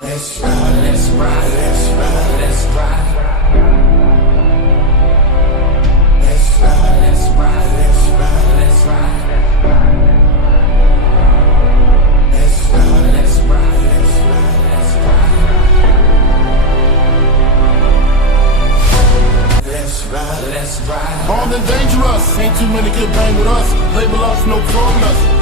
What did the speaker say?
Let's ride, let's ride, let's ride, let's ride. Let's ride, let's ride, let's ride, let's ride. Let's ride, let's ride, let's ride, let's ride. Let's ride, let's ride. Armed and dangerous, ain't too many can bang with us. Label us, no calling us.